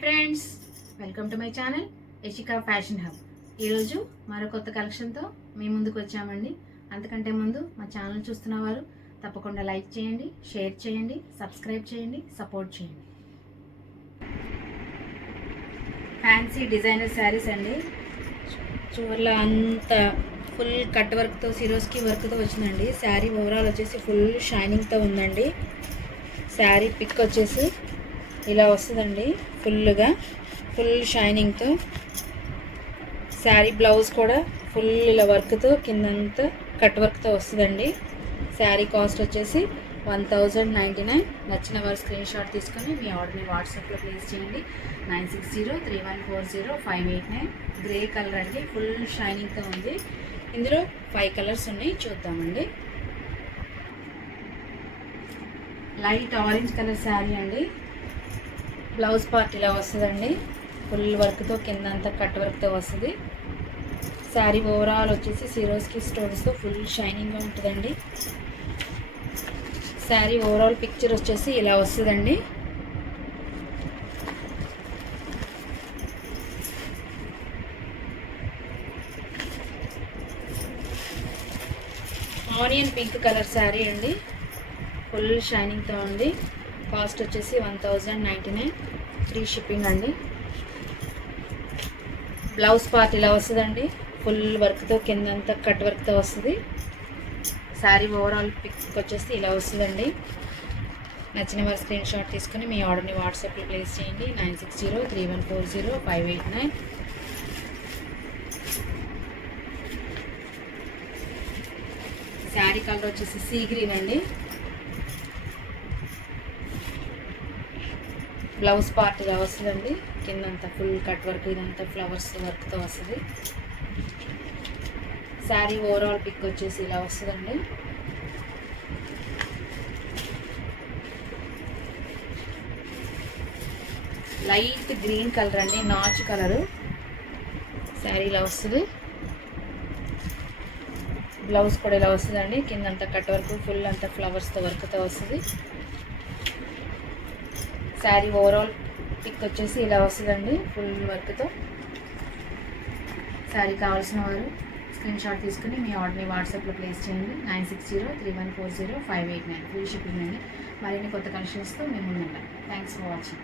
Friends, welcome to my channel Yashika fashion hub. ఈరోజు మరో కొత్త కలెక్షన్తో మీ ముందుకు వచ్చామండి. అంతకంటే ముందు మా ఛానల్ చూస్తున్న వారు తప్పకుండా లైక్ చేయండి, షేర్ చేయండి, సబ్స్క్రైబ్ చేయండి, సపోర్ట్ చేయండి. ఫ్యాన్సీ డిజైనర్ శారీస్ అండి. చూడలా అంత ఫుల్ కట్ వర్క్తో సిరోస్కి వర్క్తో వచ్చిందండి. శారీ ఓవరాల్ వచ్చేసి ఫుల్ షైనింగ్తో ఉందండి. శారీ పిక్ వచ్చేసి ఇలా వస్తుందండి. ఫుల్ షైనింగ్తో శారీ బ్లౌజ్ కూడా ఫుల్ ఇలా వర్క్తో కిందంతా కట్ వర్క్తో వస్తుందండి. శారీ కాస్ట్ వచ్చేసి 1099. నచ్చిన వారు స్క్రీన్ షాట్ తీసుకొని మీ ఆర్డర్ని వాట్సాప్లో ప్లేస్ చేయండి. 9603140589. గ్రే కలర్ అండి, ఫుల్ షైనింగ్తో ఉంది. ఇందులో 5 కలర్స్ ఉన్నాయి, చూద్దామండి. లైట్ ఆరెంజ్ కలర్ శారీ అండి. బ్లౌజ్ పార్ట్ ఇలా వస్తుందండి. ఫుల్ వర్క్తో కిందంతా కట్ వర్క్తో వస్తుంది. శారీ ఓవరాల్ వచ్చేసి సిరోస్కి స్టోన్స్తో ఫుల్ షైనింగ్గా ఉంటుందండి. శారీ ఓవరాల్ పిక్చర్ వచ్చేసి ఇలా వస్తుందండి. ఆనియన్ పింక్ కలర్ శారీ అండి. ఫుల్ షైనింగ్తో ఉంది. కాస్ట్ వచ్చేసి 1099. ఫ్రీ షిప్పింగ్ అండి. బ్లౌజ్ పార్ట్ ఇలా వస్తుందండి. ఫుల్ వర్క్తో కిందంతా కట్ వర్క్తో వస్తుంది. శారీ ఓవరాల్ పిక్ వచ్చేసి ఇలా వస్తుందండి. నచ్చిన వారి స్క్రీన్ షాట్ తీసుకొని మీ ఆర్డర్ని వాట్సాప్లో ప్లేస్ చేయండి. 9603140589. శారీ కలర్ వచ్చేసి సీ గ్రీన్ అండి. బ్లౌజ్ పార్ట్ ఇలా వస్తుందండి. కిందంతా ఫుల్ కట్ వర్క్, ఇదంతా ఫ్లవర్స్ వర్క్తో వస్తుంది. శారీ ఓవరాల్ పిక్ వచ్చేసి ఇలా వస్తుందండి. లైట్ గ్రీన్ కలర్ అండి, నాచు కలరు. శారీ ఇలా వస్తుంది. బ్లౌజ్ కూడా ఇలా వస్తుందండి. కిందంతా కట్ వర్క్, ఫుల్ అంతా ఫ్లవర్స్తో వర్క్తో వస్తుంది. శారీ ఓవరాల్ పిక్ వచ్చేసి ఇలా వస్తుందండి, ఫుల్ వర్క్తో. శారీ కావాల్సిన వారు స్క్రీన్ షాట్ తీసుకుని మీ ఆర్డర్ని వాట్సాప్లో ప్లేస్ చేయండి. 9603140589. ఫ్రీ షిప్పింగ్ అండి. మరిన్ని కొత్త కలెక్షన్స్తో మేము ముందుంటాం. Thanks for watching.